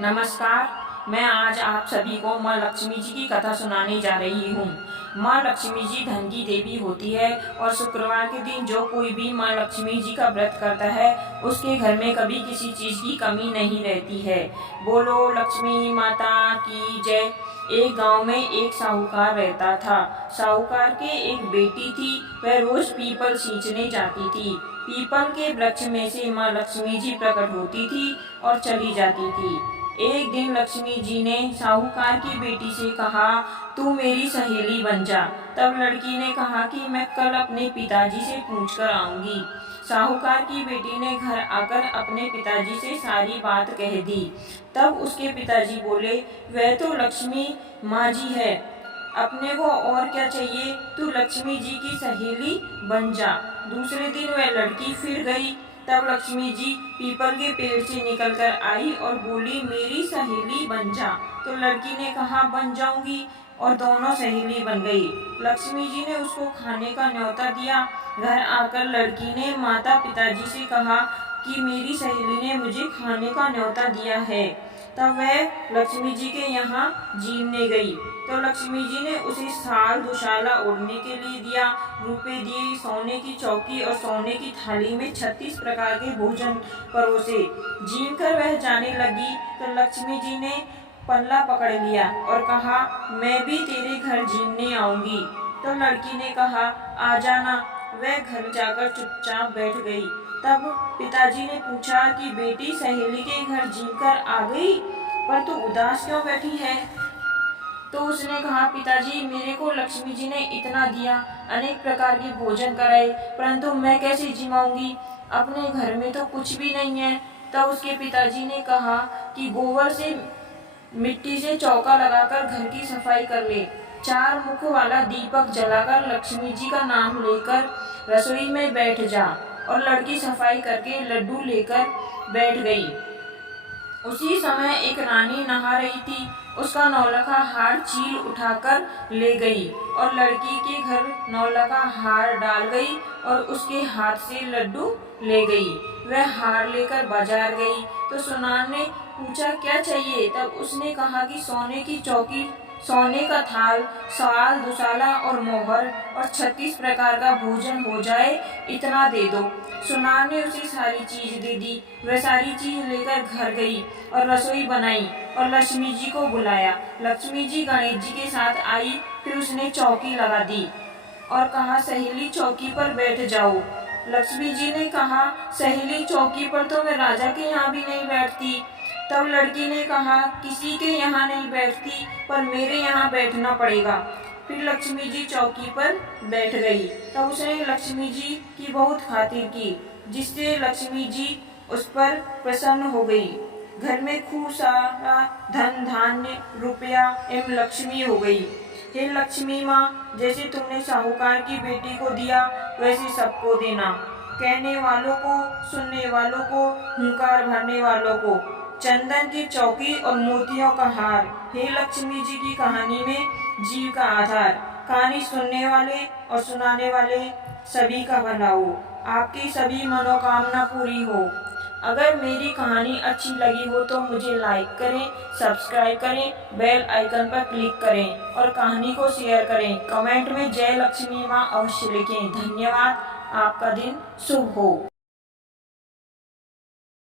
नमस्कार। मैं आज आप सभी को माँ लक्ष्मी जी की कथा सुनाने जा रही हूँ। माँ लक्ष्मी जी धन की देवी होती है और शुक्रवार के दिन जो कोई भी माँ लक्ष्मी जी का व्रत करता है उसके घर में कभी किसी चीज़ की कमी नहीं रहती है। बोलो लक्ष्मी माता की जय। एक गांव में एक साहूकार रहता था। साहूकार के एक बेटी थी। वह रोज पीपल सींचने जाती थी। पीपल के वृक्ष में से माँ लक्ष्मी जी प्रकट होती थी और चली जाती थी। एक दिन लक्ष्मी जी ने साहूकार की बेटी से कहा, तू मेरी सहेली बन जा। तब लड़की ने कहा कि मैं कल अपने पिताजी से पूछ कर आऊंगी। साहूकार की बेटी ने घर आकर अपने पिताजी से सारी बात कह दी। तब उसके पिताजी बोले, वह तो लक्ष्मी माँ जी है, अपने को और क्या चाहिए, तू लक्ष्मी जी की सहेली बन जा। दूसरे दिन वह लड़की फिर गई। तब लक्ष्मी जी पीपल के पेड़ से निकलकर आई और बोली, मेरी सहेली बन जा। तो लड़की ने कहा, बन जाऊंगी, और दोनों सहेली बन गई। लक्ष्मी जी ने उसको खाने का न्योता दिया। घर आकर लड़की ने माता पिताजी से कहा कि मेरी सहेली ने मुझे खाने का न्योता दिया है। तब वह लक्ष्मी जी के यहाँ जीने गई। तो लक्ष्मी जी ने उसे साल दुशाला ओढ़ने के लिए दिया, रुपए दिए, सोने की चौकी और सोने की थाली में 36 प्रकार के भोजन परोसे। जीन कर वह जाने लगी तो लक्ष्मी जी ने पल्ला पकड़ लिया और कहा, मैं भी तेरे घर जीने आऊंगी। तो लड़की ने कहा, आ जाना। वह घर जाकर चुपचाप बैठ गई। तब पिताजी ने पूछा कि बेटी सहेली के घर जीकर आ गई, पर तू उदास क्यों बैठी है? तो उसने कहा, पिताजी मेरे को लक्ष्मी जी ने इतना दिया, अनेक प्रकार के भोजन कराए, परंतु मैं कैसे जिमाऊंगी? अपने घर में तो कुछ भी नहीं है। तब उसके पिताजी ने कहा कि गोबर से मिट्टी से चौका लगाकर घर की सफाई कर ले। 4 मुख वाला दीपक जलाकर लक्ष्मी जी का नाम लेकर रसोई में बैठ जा। और लड़की सफाई करके लड्डू लेकर बैठ गई। उसी समय एक रानी नहा रही थी। उसका नौलखा हार चील उठाकर ले गई और लड़की के घर नौलखा हार डाल गई और उसके हाथ से लड्डू ले गई। वह हार लेकर बाजार गई तो सुनार ने पूछा, क्या चाहिए? तब उसने कहा कि सोने की चौकी, सोने का थाल, साल दुसाला और मोहर और 36 प्रकार का भोजन हो जाए, इतना दे दो। सुनार ने उसे सारी चीज दे दी। वह सारी चीज लेकर घर गई और रसोई बनाई और लक्ष्मी जी को बुलाया। लक्ष्मी जी गणेश जी के साथ आई। फिर उसने चौकी लगा दी और कहा, सहेली चौकी पर बैठ जाओ। लक्ष्मी जी ने कहा, सहेली चौकी पर तो मैं राजा के यहाँ भी नहीं बैठती। तब लड़की ने कहा, किसी के यहाँ नहीं बैठती, पर मेरे यहाँ बैठना पड़ेगा। फिर लक्ष्मी जी चौकी पर बैठ गई। तब उसने लक्ष्मी जी की बहुत खातिर की, जिससे लक्ष्मी जी उस पर प्रसन्न हो गई। घर में खूब सारा धन धान्य रुपया एवं लक्ष्मी हो गई। हे लक्ष्मी माँ, जैसे तुमने साहूकार की बेटी को दिया वैसे सबको देना। कहने वालों को, सुनने वालों को, हुंकार भरने वालों को चंदन की चौकी और मोतियों का हार। हे लक्ष्मी जी की कहानी में जीव का आधार। कहानी सुनने वाले और सुनाने वाले सभी का भला हो, आपकी सभी मनोकामना पूरी हो। अगर मेरी कहानी अच्छी लगी हो तो मुझे लाइक करें, सब्सक्राइब करें, बेल आइकन पर क्लिक करें और कहानी को शेयर करें। कमेंट में जय लक्ष्मी माँ अवश्य लिखें। धन्यवाद। आपका दिन शुभ हो।